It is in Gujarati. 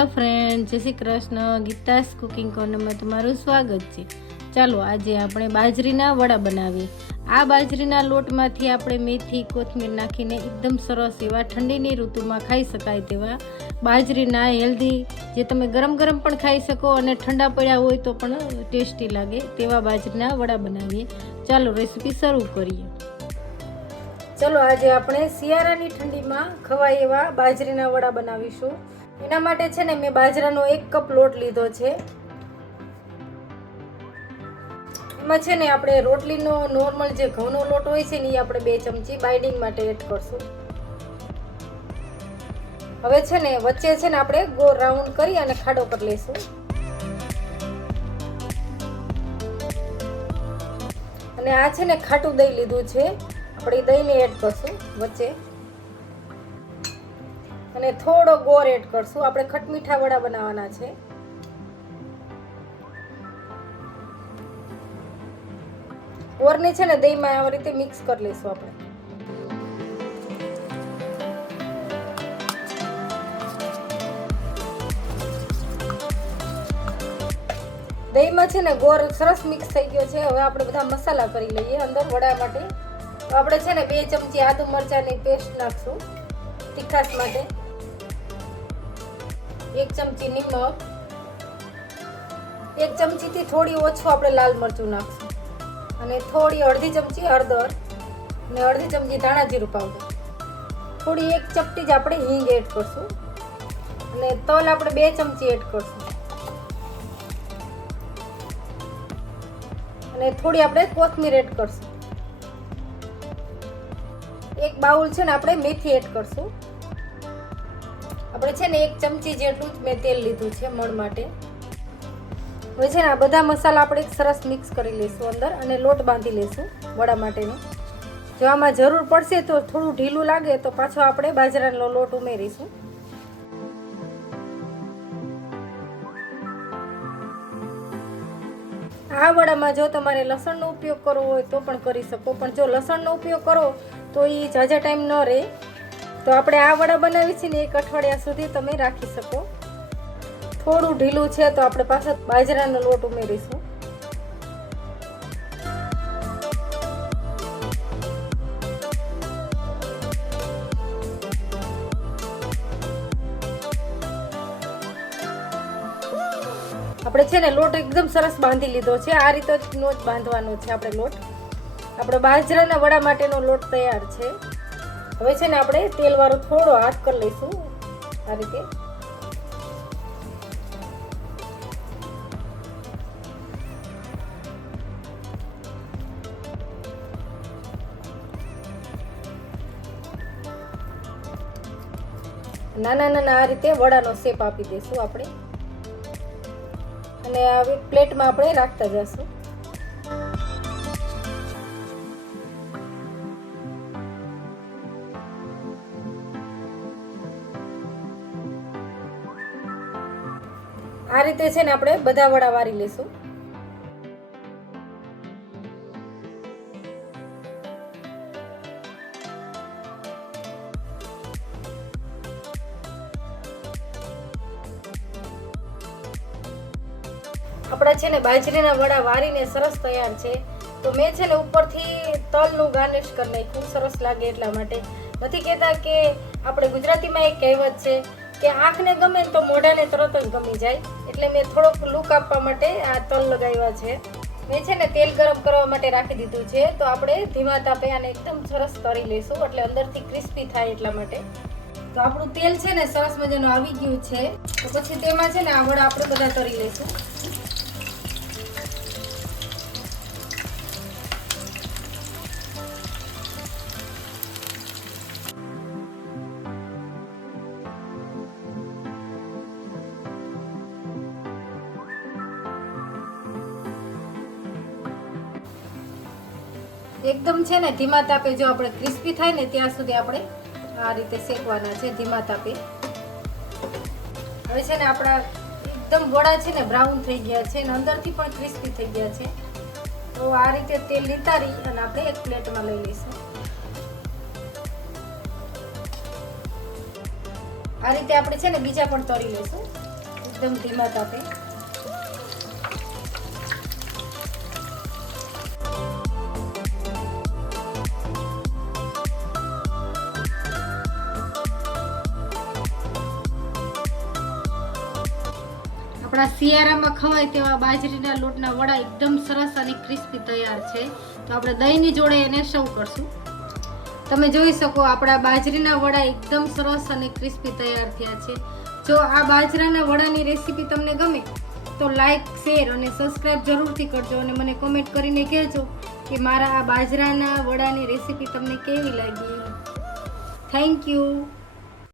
જય શ્રી કૃષ્ણ. ગીતાસ કુકિંગ કોર્નરમાં તમારું સ્વાગત છે. ચાલો, આજે આપણે બાજરીના વડા બનાવીએ. આ બાજરીના લોટમાંથી આપણે મેથી, કોથમીર નાખીને એકદમ સરસ એવા ઠંડીની ઋતુમાં ખાઈ શકાય તેવા બાજરીના હેલ્ધી જે તમે ગરમ ગરમ પણ ખાઈ શકો અને ઠંડા પડ્યા હોય તો પણ ટેસ્ટી લાગે તેવા બાજરીના વડા બનાવીએ. ચાલો રેસીપી શરૂ કરીએ. ચલો, આજે આપણે શિયાળાની ઠંડીમાં ખવાય એવા બાજરીના વડા બનાવીશું. એના માટે છે ને મેં બાજરાનો એક કપ લોટ લીધો છે. એમાં છે ને આપણે રોટલીનો નોર્મલ જે ઘઉંનો લોટ હોય છે ને એ આપણે બે ચમચી બાઇન્ડિંગ માટે એડ કરશું. હવે છે ને વચ્ચે છે ને આપણે ગોળ રાઉન્ડ કરી અને ખાડો કરી લઈશું અને આ છે ને ખાટું દહીં લીધું છે. આપણે દહીંને એડ કરશું વચ્ચે. અને થોડો ગોળ એડ કરશું. આપણે ખટમીઠા વડા બનાવવાના છે. ગોરને છે ને, દહીંમાં આવી રીતે મિક્સ કરી લઈશું આપણે. દહીંમાં છે ને ગોળ સરસ મિક્સ થઈ ગયો છે. હવે આપણે બધા મસાલા કરી લઈએ અંદર વડા માટે. આપણે છે ને, બે ચમચી આદુ મરચાંની પેસ્ટ નાખશું તીખાશ માટે. એક ચમચી નિમક, એક ચમચીથી થોડી ઓછું આપણે લાલ મરચું નાખશું. અને થોડી અડધી ચમચી હળદર અને અડધી ચમચી ધાણા જીરું પાવડર. થોડી એક ચપટી જ આપણે હિંગ એડ કરશું. અને તલ આપણે બે ચમચી એડ કરશું. અને થોડી આપણે કોથમીર એડ કરશું. એક બાઉલ છે ને આપણે મેથી એડ કરશું. આપણે છે ને એક ચમચી જેટલું જ મેં તેલ લીધું છે મણ માટે. હવે છે ને આ બધા મસાલા આપણે એક સરસ મિક્સ કરી લઈશું અંદર અને લોટ બાંધી લઈશું વડા માટેનો. જો આમાં જરૂર પડશે તો થોડું ઢીલું લાગે તો પાછો આપણે બાજરાનો લોટ ઉમેરીશું. આ વડામાં જો તમારે લસણનો ઉપયોગ કરવો હોય તો પણ કરી શકો, પણ જો લસણનો ઉપયોગ કરો તો એ ઝાઝા ટાઈમ ન રહે. તો આપણે આ વડા બનાવી છે ને એક અઠવાડિયા સુધી તમે રાખી શકો. થોડું ઢીલું છે તો આપણે પાછા બાજરાનો લોટ ઉમેરીશું. આપણે છે ને લોટ એકદમ સરસ બાંધી લીધો છે. આ રીતે નો જ બાંધવાનો છે આપણે લોટ. આપણે બાજરાના વડા માટેનો લોટ તૈયાર છે. હવે છે ને આપણે તેલવાળો થોડો હાથ કરી લઈશું આ રીતે. નાના નાના આ રીતે વડાનો શેપ આપી દઈશું આપણે. અને આવી પ્લેટમાં આપણે રાખતા જશું. આ રીતે છે ને આપણે બધા વડા વારી લેશું. આપણા છે ને બાજરીના વડા વારીને સરસ તૈયાર છે. તો મેં છે ને ઉપરથી તલનું ગાર્નિશ કરી નાખ્યું. સરસ લાગે એટલા માટે. નથી કહેતા કે આપણે ગુજરાતીમાં એક કહેવત છે કે આંખને ગમે તો મોઢાને તરત જ ગમી જાય. એટલે મેં થોડોક લુક આપવા માટે આ તલ લગાવ્યા છે. મેં છે ને તેલ ગરમ કરવા માટે રાખી દીધું છે. તો આપણે ધીમા તાપે આને એકદમ સરસ તળી લઈશું એટલે અંદરથી ક્રિસ્પી થાય એટલા માટે. તો આપણું તેલ છે ને સરસ મજાનું આવી ગયું છે. તો પછી તેમાં છે ને આ વડા આપણે બધા તળી લઈશું એકદમ છે ને ધીમા તાપે જો આપણે ક્રિસ્પી થાય ને ત્યાં સુધી આપણે આ રીતે શેકવાના છે, ધીમા તાપે. હવે છે ને આપણા એકદમ વડા છે ને બ્રાઉન થઈ ગયા છે અને અંદરથી પણ ક્રિસ્પી થઈ ગયા છે. તો આ રીતે તેલ નિતારી અને આપણે એક પ્લેટમાં લઈ લઈશું. આ રીતે આપણે છે ને બીજા પણ તળી લઈશું. એકદમ ધીમા તાપે. આપણા શિયાળામાં ખવાય તેવા બાજરીના લોટના વડા એકદમ સરસ અને ક્રિસ્પી તૈયાર છે. તો આપણે દહીંની જોડે એને સર્વ કરશું. તમે જોઈ શકો આપણા બાજરીના વડા એકદમ સરસ અને ક્રિસ્પી તૈયાર થયા છે. જો આ બાજરાના વડાની રેસીપી તમને ગમે, તો લાઈક, શેર અને સબસ્ક્રાઈબ જરૂરથી કરજો અને મને કોમેન્ટ કરીને કહેજો કે મારા આ બાજરાના વડાની રેસીપી તમને કેવી લાગી. Thank you.